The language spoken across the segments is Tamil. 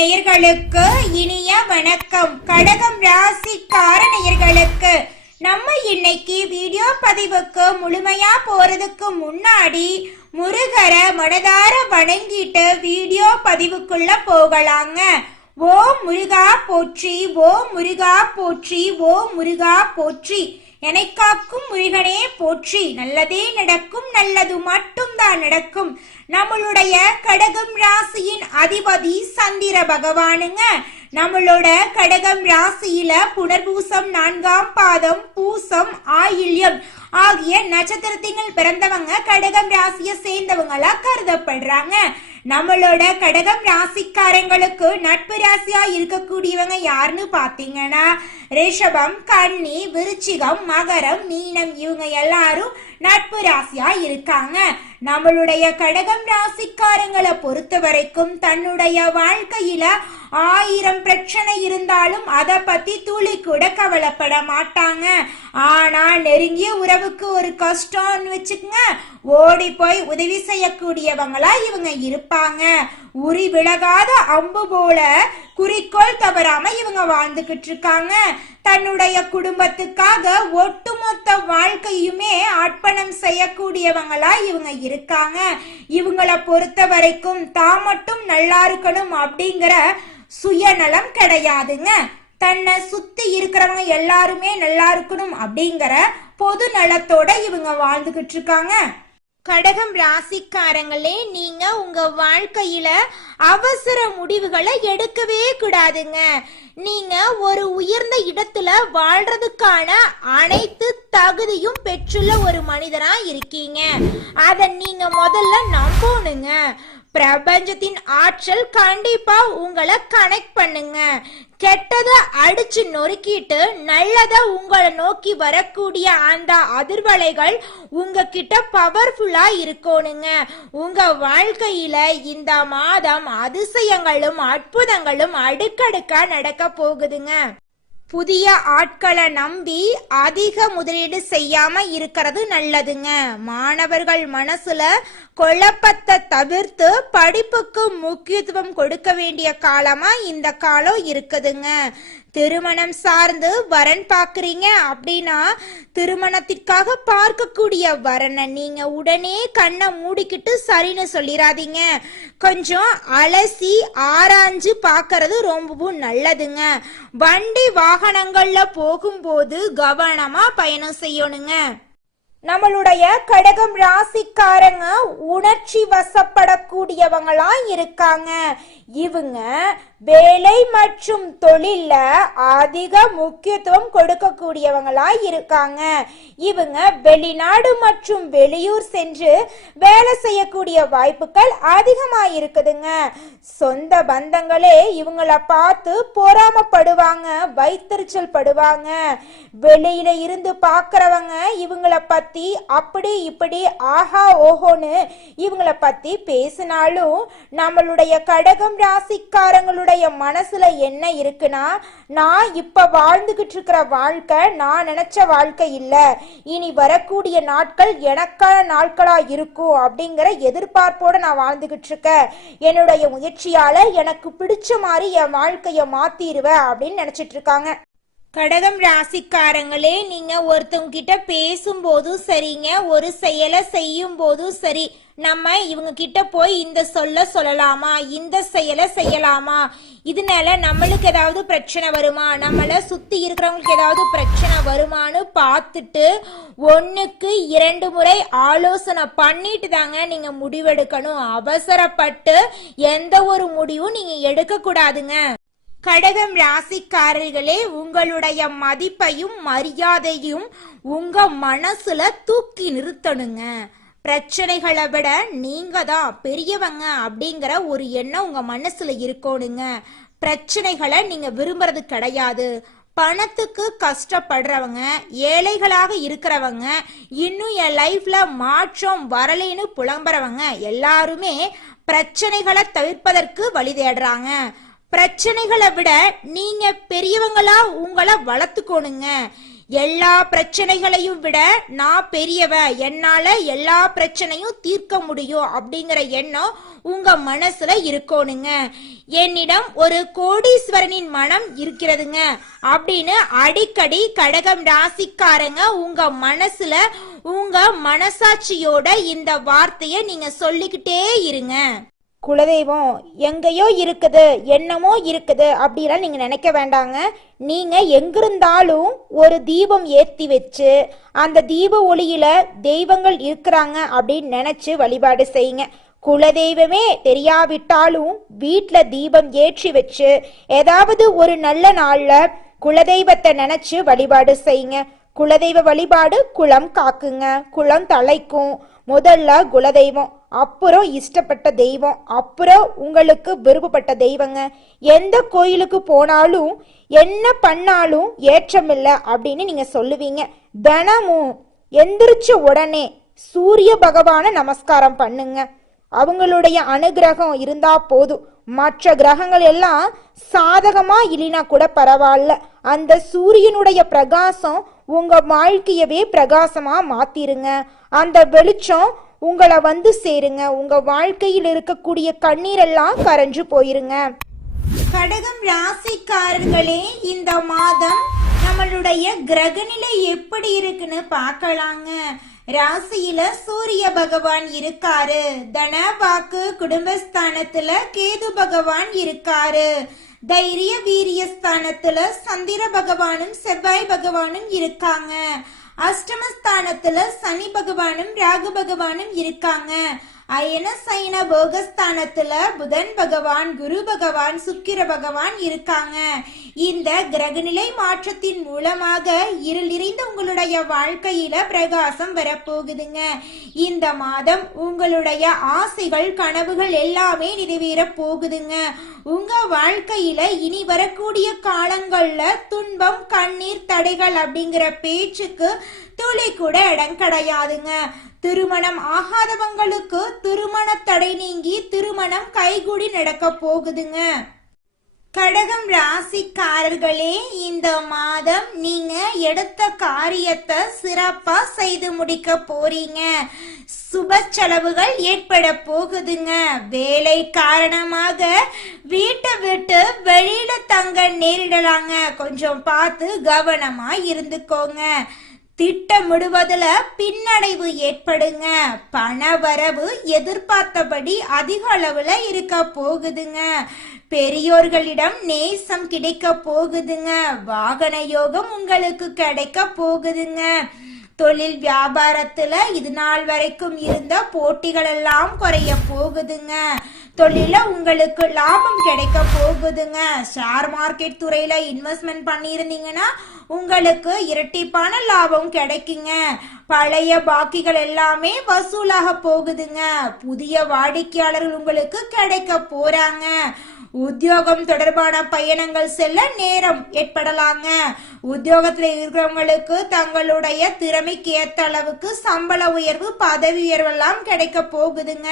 நேயர்களுக்கு இனிய வணக்கம். கடகம் ராசிக்கார நேயர்களுக்கு நம்ம இன்னைக்கு வீடியோ பதிவுக்கு முழுமையா போறதுக்கு முன்னாடி முருகரை மனதார வணங்கிட்டு வீடியோ பதிவுக்குள்ள போகலாங்க. ஓம் முருகா போற்றி, ஓம் முருகா போற்றி, ஓம் முருகா போற்றி. என்னை காக்கும் முருகனே போற்றி. நல்லதே நடக்கும், நல்லது மட்டும்தான் நடக்கும். நம்மளுடைய கடகம் ராசியின் அதிபதி சந்திர பகவானுங்க. நம்மளோட கடகம் ராசியில புனர்பூசம் 4ஆம் பாதம், பூசம், ஆயில்யம் ஆகிய நட்சத்திரத்தினால் பிறந்தவங்க கடகம் ராசியை சேர்ந்தவங்களா கருதப்படுறாங்க. நம்மளோட கடகம் ராசிக்காரங்களுக்கு நட்பு ராசியா இருக்கக்கூடியவங்க யாருன்னு பாத்தீங்கன்னா ரிஷபம், கன்னி, விருச்சிகம், மகரம், மீனம் இவங்க எல்லாரும் நட்பு ராசியா இருக்காங்க. நம்மளுடைய கடகம் ராசிக்காரங்களை பொறுத்த வரைக்கும் தன்னுடைய வாழ்க்கையில 1000 பிரச்சனை இருந்தாலும் அதை பத்தி துளி கூட கவலைப்பட மாட்டாங்க. ஆனா நெருங்கிய உறவுக்கு ஒரு கஷ்டம்னு வச்சுக்கங்க, ஓடி போய் உதவி செய்யக்கூடியவங்களா இவங்க இருப்பாங்க. உரி விலகாத அம்பு போல குறிக்கோள் தவறாம இவங்க வாழ்ந்துகிட்டு இருக்காங்க. தன்னுடைய குடும்பத்துக்காக ஒட்டுமொத்த வாழ்க்கையுமே அர்ப்பணம் செய்யக்கூடியவங்களா இவங்க இருக்காங்க. இவங்களை பொறுத்த வரைக்கும் தான் மட்டும் நல்லா இருக்கணும் அப்படிங்கிற சுயநலம் கிடையாதுங்க. தன்னை சுத்தி இருக்கிறவங்க எல்லாருமே நல்லா இருக்கணும் அப்படிங்கிற பொது நலத்தோட இவங்க வாழ்ந்துகிட்டு இருக்காங்க. கடகம் ராசிக்காரங்களே, நீங்க உங்க வாழ்க்கையில அவசர முடிவுகளை எடுக்கவே கூடாதுங்க. நீங்க ஒரு உயர்ந்த இடத்துல வாழ்றதுக்கான அனைத்து தகுதியும் பெற்றுள்ள ஒரு மனிதரா இருக்கீங்க. அத நீங்க முதல்ல நம்பணுங்க. பிரபஞ்சத்தின் ஆற்றல் கண்டிப்பா உங்களை கனெக்ட் பண்ணுங்க. கெட்டத அடிச்சு நொறுக்கிட்டு நல்லத உங்களை நோக்கி வரக்கூடிய அந்த அதிர்வலைகள் உங்ககிட்ட பவர்ஃபுல்லா இருக்கணுங்க. உங்க வாழ்க்கையில இந்த மாதம் அதிசயங்களும் அற்புதங்களும் அடுக்கடுக்கா நடக்க போகுதுங்க. புதிய ஆட்களை நம்பி அதிக முதலீடு செய்யாம இருக்கிறது நல்லதுங்க. மாணவர்கள் மனசுல குழப்பத்தை தவிர்த்து படிப்புக்கு முக்கியத்துவம் கொடுக்க வேண்டிய காலமா இந்த காலம் இருக்குதுங்க. திருமணம் சார்ந்து வரன் பாக்குறீங்க அப்படின்னா திருமணத்திற்காக பார்க்கக்கூடிய வரனை நீங்க உடனே கண்ணை மூடிக்கிட்டு சரின்னு சொல்லிடாதீங்க. கொஞ்சம் அலசி ஆராய்ஞ்சு பாக்குறது ரொம்பவும் நல்லதுங்க. வண்டி வாகனங்கள்ல போகும்போது கவனமா பயணம் செய்யணுங்க. நம்மளுடைய கடகம் ராசிக்காரங்க உணர்ச்சி வசப்படக்கூடியவங்களா இருக்காங்க. இவங்க வேலை மற்றும் தொழில அதிக முக்கியத்துவம் கொடுக்கக்கூடியவங்களா இருக்காங்க. இவங்க வெளிநாடு மற்றும் வெளியூர் சென்று வேலை செய்யக்கூடிய வாய்ப்புகள் அதிகமா இருக்குதுங்க. சொந்த பந்தங்களே இவங்கள பார்த்து பொறாமப்படுவாங்க, வைத்தறிச்சல் படுவாங்க. வெளியில இருந்து பாக்குறவங்க இவங்கள பத்தி அப்படி இப்படி ஆஹா ஓஹோன்னு இவங்கள பத்தி பேசினாலும் நம்மளுடைய கடகம் ராசிக்காரங்களுடைய மனசுல என்ன இருக்குன்னா, நான் இப்ப வாழ்ந்துகிட்டு இருக்கிற வாழ்க்கை நான் நினைச்ச வாழ்க்கை இல்ல, இனி வரக்கூடிய நாட்கள் எனக்கான நாட்களா இருக்கும் அப்படிங்கிற எதிர்பார்ப்போட நான் வாழ்ந்துகிட்டு இருக்கேன். என்னுடைய முயற்சியால எனக்கு பிடிச்ச மாதிரி என் வாழ்க்கைய மாத்திருவேன் அப்படின்னு நினைச்சிட்டு இருக்காங்க. கடகம் ராசிக்காரங்களே, நீங்க ஒருத்தவங்க கிட்ட பேசும்போதும் சரிங்க, ஒரு செயலை செய்யும் போதும் சரி, நம்ம இவங்க கிட்ட போய் இந்த சொல்ல சொல்லலாமா, இந்த செயலை செய்யலாமா, இதனால நம்மளுக்கு ஏதாவது பிரச்சனை வருமா, நம்மள சுத்தி இருக்கிறவங்களுக்கு ஏதாவது பிரச்சனை வருமானு பார்த்துட்டு 1க்கு 2 முறை ஆலோசனை பண்ணிட்டு தாங்க நீங்க முடிவெடுக்கணும். அவசரப்பட்டு எந்த ஒரு முடிவும் நீங்க எடுக்க கூடாதுங்க. கடகம் ராசிக்காரர்களே, உங்களுடைய மதிப்பையும் மரியாதையும் உங்க மனசுல தூக்கி நிறுத்தணுங்க. பிரச்சனைகளை விட நீங்க தான் பெரியவங்க அப்படிங்கிற ஒரு எண்ணம் உங்க மனசுல இருக்கணுங்க. பிரச்சனைகளை நீங்க விரும்புறது கிடையாது. பணத்துக்கு கஷ்டப்படுறவங்க, ஏழைகளாக இருக்கிறவங்க, இன்னும் என் லைஃப்ல மாற்றம் வரலைன்னு புலம்புறவங்க எல்லாருமே பிரச்சனைகளை தவிர்ப்பதற்கு வழி தேடுறாங்க. பிரச்சனைகளை விட நீங்க பெரியவங்களா உங்களை வளர்த்துக்கணுங்க. எல்லா பிரச்சனைகளையும் விட நான் பெரியவ, என்னால எல்லா பிரச்சனையும் தீர்க்க முடியும் அப்படிங்கிற எண்ணம் உங்க மனசுல இருக்கணுங்க. என்னிடம் ஒரு கோடீஸ்வரனின் மனம் இருக்கிறதுங்க அப்படின்னு அடிக்கடி கடகம் ராசிக்காரங்க உங்க மனசுல உங்க மனசாட்சியோட இந்த வார்த்தைய நீங்க சொல்லிக்கிட்டே இருங்க. குலதெய்வம் எங்கேயோ இருக்குது, என்னமோ இருக்குது அப்படிலாம் நீங்க நினைக்க வேண்டாங்க. நீங்க எங்கிருந்தாலும் ஒரு தீபம் ஏத்தி வச்சு அந்த தீப ஒளியில தெய்வங்கள் இருக்கிறாங்க அப்படின்னு நினைச்சு வழிபாடு செய்யுங்க. குலதெய்வமே தெரியாவிட்டாலும் வீட்டில் தீபம் ஏற்றி வச்சு ஏதாவது ஒரு நல்ல நாள்ல குலதெய்வத்தை நினைச்சு வழிபாடு செய்யுங்க. குலதெய்வ வழிபாடு குலம் காக்குங்க, குலம் தலைக்கும். முதல்ல குலதெய்வம், அப்புறம் இஷ்டப்பட்ட தெய்வம், அப்புறம் உங்களுக்கு விருப்பப்பட்ட தெய்வங்க. எந்த கோயிலுக்கு போனாலும் என்ன பண்ணாலும் ஏற்றமில்லை அப்படின்னு நீங்க சொல்லுவீங்க. தினமும் எந்திரிச்ச உடனே சூரிய பகவான நமஸ்காரம் பண்ணுங்க. அவங்களுடைய அனுகிரகம் இருந்தா போதும். மற்ற கிரகங்கள் எல்லாம் சாதகமா இல்லைனா கூட பரவாயில்ல, அந்த சூரியனுடைய பிரகாசம் உங்க வாழ்க்கையவே பிரகாசமா மாத்திருங்க. அந்த வெளிச்சம் உங்களை வந்து சேருங்க. உங்க வாழ்க்கையில் இருக்கக்கூடிய கண்ணீரெல்லாம் கரைஞ்சு போயிருங்க. கடகம் ராசிக்காரர்களே, இந்த மாதம் நம்மளுடைய கிரகநிலை எப்படி இருக்குன்னு பார்க்கலாங்க. ராசியில சூரிய பகவான் இருக்காரு. தன வாக்கு குடும்பஸ்தானத்துல கேது பகவான் இருக்காரு. தைரிய வீரிய ஸ்தானத்துல சந்திர பகவானும் செவ்வாய் பகவானும் இருக்காங்க. அஷ்டமஸ்தானத்துல சனி பகவானும் ராகு பகவானும் இருக்காங்க. அயன சைன போகஸ்தானத்துல புதன் பகவான், குரு பகவான், சுக்கிர பகவான் இருக்காங்க. இந்த கிரகநிலை மாற்றத்தின் மூலமாக இருள் நிறைந்த உங்களுடைய வாழ்க்கையில பிரகாசம் வரப்போகுதுங்க. இந்த மாதம் உங்களுடைய ஆசைகள் கனவுகள் எல்லாமே நிறைவேற போகுதுங்க. உங்க வாழ்க்கையில இனி வரக்கூடிய காலங்கள்ல துன்பம் கண்ணீர் தடைகள் அப்படிங்கிற பேச்சுக்கு துளி கூட இடம் கிடையாதுங்க. திருமணம் ஆகாதவங்களுக்கு திருமண தடை நீங்கி திருமணம் கைகூடி நடக்க போகுதுங்க. கடகம் ராசிக்காரர்களே, இந்த மாதம் நீங்க எடுத்த காரியத்தை சிறப்பா செய்து முடிக்க போறீங்க. சுப செலவுகள் ஏற்பட போகுதுங்க. வேலை காரணமாக வீட்டை விட்டு வெளியில தங்க நேரிடலாங்க. கொஞ்சம் பார்த்து கவனமா இருந்துக்கோங்க. திட்டமிடுவதுல பின்னடைவு ஏற்படுங்க. பண வரவு எதிர்பார்த்தபடி அதிக அளவுல இருக்க போகுதுங்க. பெரியோர்களிடம் நேசம் கிடைக்க போகுதுங்க. வாகன யோகம் உங்களுக்கு கிடைக்க போகுதுங்க. தொழில் வியாபாரத்துல இது நாள் வரைக்கும் இருந்த போட்டிகள் எல்லாம் குறைய போகுதுங்க. தொழில உங்களுக்கு லாபம் கிடைக்க போகுதுங்க. ஷேர் மார்க்கெட் துறையில இன்வெஸ்ட்மெண்ட் பண்ணியிருந்தீங்கன்னா உங்களுக்கு இரட்டிப்பான லாபம் கிடைக்குங்க. பழைய பாக்கிகள் எல்லாமே வசூலாக போகுதுங்க. புதிய வாடிக்கையாளர்கள் உங்களுக்கு கிடைக்க போறாங்க. உத்தியோகம் தொடர்பான பயணங்கள் செல்ல நேரம் ஏற்படலாங்க. உத்தியோகத்துல இருக்கிறவங்களுக்கு தங்களுடைய திறமைக்கு ஏத்த அளவுக்கு சம்பள உயர்வு, பதவி உயர்வு எல்லாம் கிடைக்க போகுதுங்க.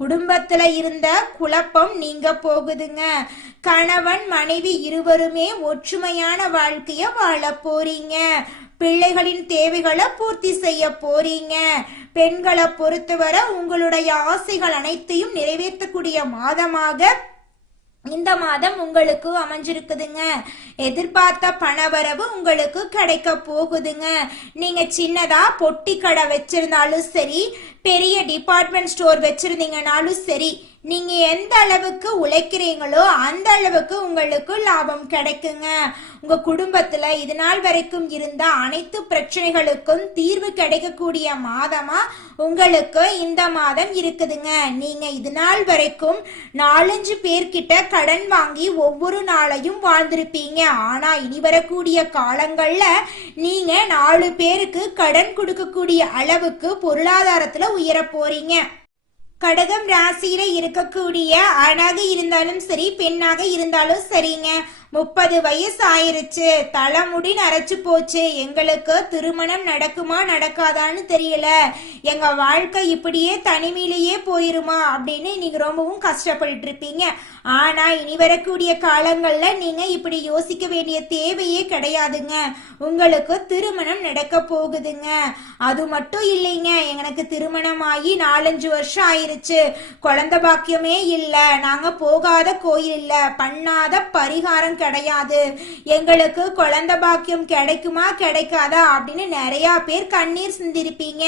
குடும்பத்துல இருந்த குழப்பம் நீங்க போகுதுங்க. கணவன் மனைவி இருவருமே ஒற்றுமையான வாழ்க்கைய வாழ போறீங்க. பிள்ளைகளின் தேவைகளை பூர்த்தி செய்ய போறீங்க. பெண்களை பொறுத்தவரை உங்களுடைய ஆசைகள் அனைத்தையும் நிறைவேற்றக்கூடிய மாதமாக இந்த மாதம் உங்களுக்கு அமைஞ்சிருக்குதுங்க. எதிர்பார்த்த பணவரவு உங்களுக்கு கிடைக்க போகுதுங்க. நீங்க சின்னதா பொட்டி கடை வச்சிருந்தாலும் சரி, பெரிய டிபார்ட்மெண்ட் ஸ்டோர் வச்சிருந்தீங்கனாலும் சரி, நீங்க எந்த அளவுக்கு உழைக்கிறீங்களோ அந்த அளவுக்கு உங்களுக்கு லாபம் கிடைக்குங்க. உங்க குடும்பத்துல இது நாள் வரைக்கும் இருந்த அனைத்து பிரச்சனைகளுக்கும் தீர்வு கிடைக்கக்கூடிய மாதமா உங்களுக்கு இந்த மாதம் இருக்குதுங்க. நீங்க இது நாள் வரைக்கும் 4-5 பேர்கிட்ட கடன் வாங்கி ஒவ்வொரு நாளையும் வாழ்ந்திருப்பீங்க. ஆனா இனி வரக்கூடிய காலங்கள்ல நீங்க 4 பேருக்கு கடன் கொடுக்கக்கூடிய அளவுக்கு பொருளாதாரத்துல உயர போறீங்க. கடகம் ராசியில இருக்கக்கூடிய ஆணாக இருந்தாலும் சரி, பெண்ணாக இருந்தாலும் சரிங்க, 30 வயசு ஆயிருச்சு, தலைமுடி நரைச்சு போச்சு, எங்களுக்கு திருமணம் நடக்குமா நடக்காதான்னு தெரியல, எங்க வாழ்க்கை இப்படியே தனிமையிலேயே போயிருமா அப்படின்னு நீங்க ரொம்பவும் கஷ்டப்பட்டு இருப்பீங்க. ஆனா இனி வரக்கூடிய காலங்கள்ல நீங்க இப்படி யோசிக்க வேண்டிய தேவையே கிடையாதுங்க. உங்களுக்கு திருமணம் நடக்க போகுதுங்க. அது மட்டும் இல்லைங்க, எனக்கு திருமணம் ஆகி 4-5 வருஷம் ஆயிருச்சு, குழந்தை பாக்கியமே இல்ல, நாங்க போகாத கோயில் இல்ல, பண்ணாத பரிகாரம் கிடையாது, எங்களுக்கு குழந்தை பாக்கியம் கிடைக்குமா கிடைக்காதா அப்படின்னு நிறைய பேர் கண்ணீர் சிந்திருப்பீங்க.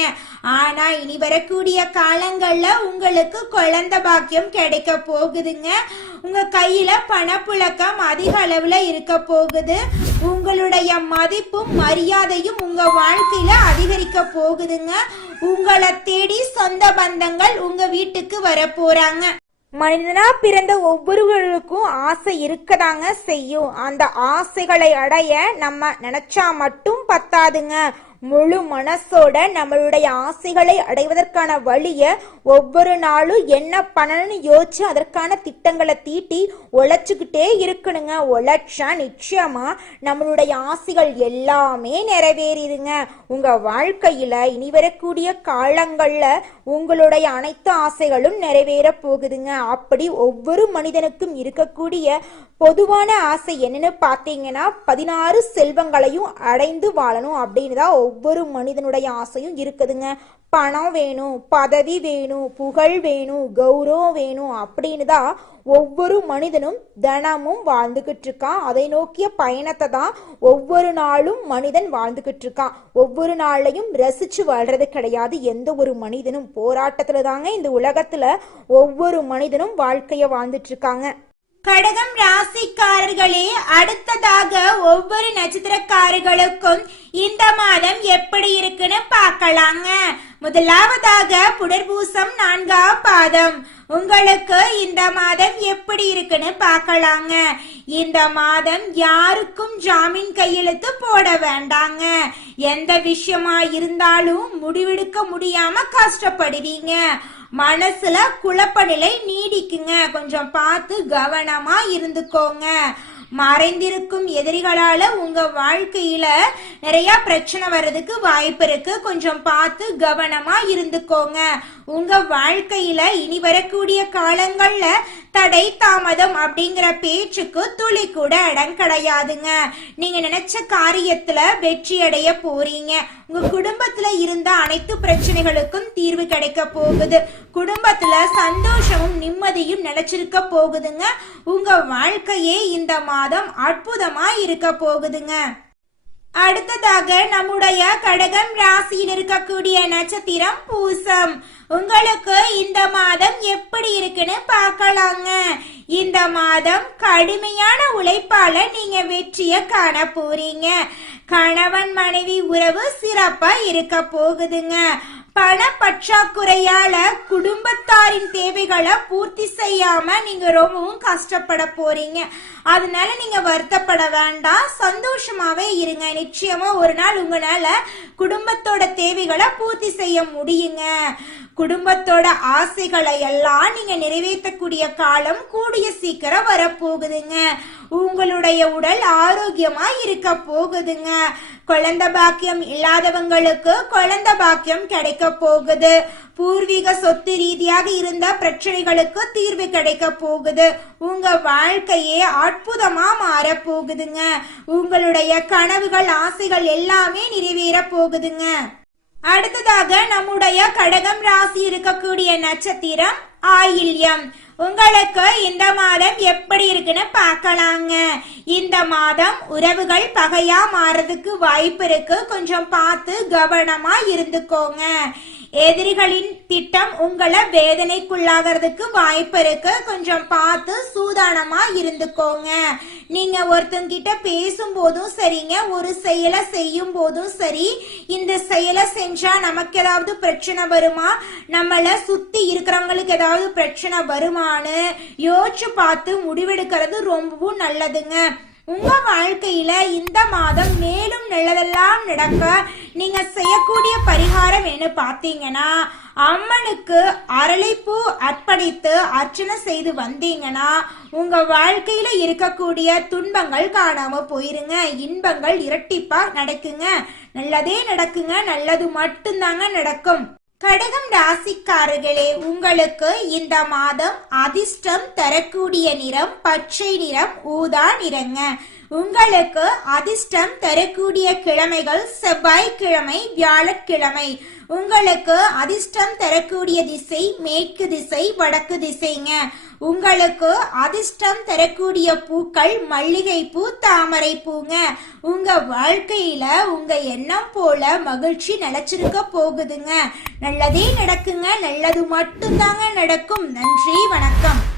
ஆனா இனி வரக்கூடிய காலங்கள்ல உங்களுக்கு குழந்தை பாக்கியம் கிடைக்க போகுதுங்க. உங்க கையில பணப்புழக்கம் அதிக அளவுல இருக்க போகுது. உங்களுடைய மதிப்பும் மரியாதையும் உங்க வாழ்க்கையில அதிகரிக்க போகுதுங்க. உங்களை தேடி சொந்த பந்தங்கள் உங்க வீட்டுக்கு வர போறாங்க. மனிதனா பிறந்த ஒவ்வொருவருக்கும் ஆசை இருக்கதாங்க செய்யும். அந்த ஆசைகளை அடைய நம்ம நினைச்சா மட்டும் பத்தாதுங்க. முழு மனசோட நம்மளுடைய ஆசைகளை அடைவதற்கான வழிய ஒவ்வொரு நாளும் என்ன பண்ணணும்னு யோசிச்சு அதற்கான திட்டங்களை தீட்டி உழைச்சுக்கிட்டே இருக்கணுங்க. உழைச்சா நிச்சயமா நம்மளுடைய ஆசைகள் எல்லாமே நிறைவேறிடுங்க. உங்க வாழ்க்கையில இனி வரக்கூடிய காலங்கள்ல உங்களுடைய அனைத்து ஆசைகளும் நிறைவேற போகுதுங்க. அப்படி ஒவ்வொரு மனிதனுக்கும் இருக்கக்கூடிய பொதுவான ஆசை என்னன்னு பார்த்தீங்கன்னா 16 செல்வங்களையும் அடைந்து வாழணும் அப்படின்னு தான் ஒவ்வொரு மனிதனுடைய ஆசையும் இருக்குதுங்க. பணம் வேணும், பதவி வேணும், புகழ் வேணும், கௌரவம் வேணும் அப்படின்னு தான் ஒவ்வொரு மனிதனும் தினமும் வாழ்ந்துகிட்டு இருக்கான். அதை நோக்கிய பயணத்தை தான் ஒவ்வொரு நாளும் மனிதன் வாழ்ந்துகிட்டு இருக்கான். ஒவ்வொரு நாளையும் ரசிச்சு வாழ்றது கிடையாது எந்த ஒரு மனிதனும். போராட்டத்துல தாங்க இந்த உலகத்துல ஒவ்வொரு மனிதனும் வாழ்க்கைய வாழ்ந்துட்டு இருக்காங்க. கடகம் ராசிக்காரர்களே, அடுத்ததாக ஒவ்வொரு நட்சத்திரக்காரர்களுக்கும் இந்த மாதம் எப்படி இருக்குன்னு பார்க்கலாங்க. முதலாவதாக புனர்பூசம் 4ஆம் பாதம். உங்களுக்கு இந்த மாதம் எப்படி இருக்குன்னு பார்க்கலாங்க. இந்த மாதம் யாருக்கும் ஜாமீன் கையெழுத்து போட வேண்டாங்க. எந்த விஷயமா இருந்தாலும் முடிவெடுக்க முடியாம கஷ்டப்படுவீங்க. மனசுல குழப்ப நிலை நீடிக்குங்க. கொஞ்சம் பார்த்து கவனமா இருந்துக்கோங்க. மறைந்திருக்கும் எதிரிகளால உங்க வாழ்க்கையில நிறைய பிரச்சனை வர்றதுக்கு வாய்ப்பு இருக்கு. கொஞ்சம் பார்த்து கவனமா இருந்துக்கோங்க. உங்க வாழ்க்கையில இனி வரக்கூடிய காலங்கள்ல தடை தாமதம் அப்படிங்கிற பேச்சுக்கு துளி கூட இடம் கிடையாதுங்க. நீங்க நினைச்ச காரியத்துல வெற்றி அடைய போறீங்க. உங்க குடும்பத்துல இருந்த அனைத்து பிரச்சனைகளுக்கும் தீர்வு கிடைக்க போகுது. குடும்பத்துல சந்தோஷமும் நிம்மதியும் நிலைச்சிருக்க போகுதுங்க. உங்க வாழ்க்கையே இந்த மாதம் அற்புதமா இருக்க போகுதுங்க. அடுத்ததாக நம்முடைய கடகம் ராசியில் இருக்கக்கூடிய நட்சத்திரம் பூசம். உங்களுக்கு இந்த மாதம் எப்படி இருக்குன்னு பார்க்கலாங்க. இந்த மாதம் கடுமையான உழைப்பால நீங்க வெற்றிய காண போறீங்க. கணவன் மனைவி உறவு சிறப்பா இருக்க போகுதுங்க. பண பற்றாக்குறையால குடும்பத்தாரின் தேவைகளை பூர்த்தி செய்யாம நீங்க ரொம்பவும் கஷ்டப்பட போறீங்க. அதனால நீங்க வருத்தப்பட வேண்டாம், சந்தோஷமாவே இருங்க. நிச்சயமா ஒரு நாள் உங்களால குடும்பத்தோட தேவைகளை பூர்த்தி செய்ய முடியுங்க. குடும்பத்தோட ஆசைகளை எல்லாம் நீங்க நிறைவேற்றக்கூடிய காலம் கூடிய சீக்கிரம் வரப்போகுதுங்க. உங்களுடைய உடல் ஆரோக்கியமா இருக்க போகுதுங்க. குழந்தை பாக்கியம் இல்லாதவங்களுக்கு குழந்தை பாக்கியம் கிடைக்க போகுது. பூர்வீக சொத்து ரீதியாக இருந்த பிரச்சனைகளுக்கு தீர்வு கிடைக்க போகுது. உங்க வாழ்க்கையே அற்புதமா மாற போகுதுங்க. உங்களுடைய கனவுகள் ஆசைகள் எல்லாமே நிறைவேற போகுதுங்க. அடுத்ததாக நம்முடைய கடகம் ராசி இருக்கக்கூடிய நட்சத்திரம் ஆயில்யம். உங்களுக்கு இந்த மாதம் எப்படி இருக்குன்னு பார்க்கலாங்க. இந்த மாதம் உறவுகள் பகையா மாறதுக்கு வாய்ப்பு இருக்கு. கொஞ்சம் பார்த்து கவனமா இருந்துக்கோங்க. எதிரிகளின் திட்டம் உங்களை வேதனைக்குள்ளாகிறதுக்கு வாய்ப்பு இருக்கு. கொஞ்சம் பார்த்து சூதானமா இருந்துக்கோங்க. நீங்க ஒருத்தங்கிட்ட பேசும்போதும் சரிங்க, ஒரு செயலை செய்யும் போதும் சரி, இந்த செயலை செஞ்சா நமக்கு ஏதாவது பிரச்சனை வருமா, நம்மள சுத்தி இருக்கிறவங்களுக்கு ஏதாவது பிரச்சனை வருமானு யோசிச்சு பார்த்து முடிவெடுக்கிறது ரொம்பவும் நல்லதுங்க. உங்க வாழ்க்கையில இந்த மாதம் மேலும் நல்லதெல்லாம் நடக்க நீங்க செய்யக்கூடிய பரிகாரம் என்ன பார்த்தீங்கன்னா, அம்மனுக்கு அரளிப்பூ அர்ப்பணித்து அர்ச்சனை செய்து வந்தீங்கன்னா உங்க வாழ்க்கையில இருக்கக்கூடிய துன்பங்கள் காணாம போயிருங்க, இன்பங்கள் இரட்டிப்பா நடக்குங்க, நல்லதே நடக்குங்க, நல்லது மட்டும்தாங்க நடக்கும். கடகம் ராசிக்காரர்களே, உங்களுக்கு இந்த மாதம் அதிர்ஷ்டம் தரக்கூடிய நிறம் பச்சை நிறம், ஊதா நிறங்க. உங்களுக்கு அதிர்ஷ்டம் தரக்கூடிய கிழமைகள் செவ்வாய்க்கிழமை, வியாழக்கிழமை. உங்களுக்கு அதிர்ஷ்டம் தரக்கூடிய திசை மேற்கு திசை, வடக்கு திசைங்க. உங்களுக்கு அதிர்ஷ்டம் தரக்கூடிய பூக்கள் மல்லிகை பூ, தாமரை பூங்க. உங்க வாழ்க்கையில உங்க எண்ணம் போல மகிழ்ச்சி நிலைச்சிருக்க போகுதுங்க. நல்லதே நடக்குங்க, நல்லது மட்டும்தாங்க நடக்கும். நன்றி, வணக்கம்.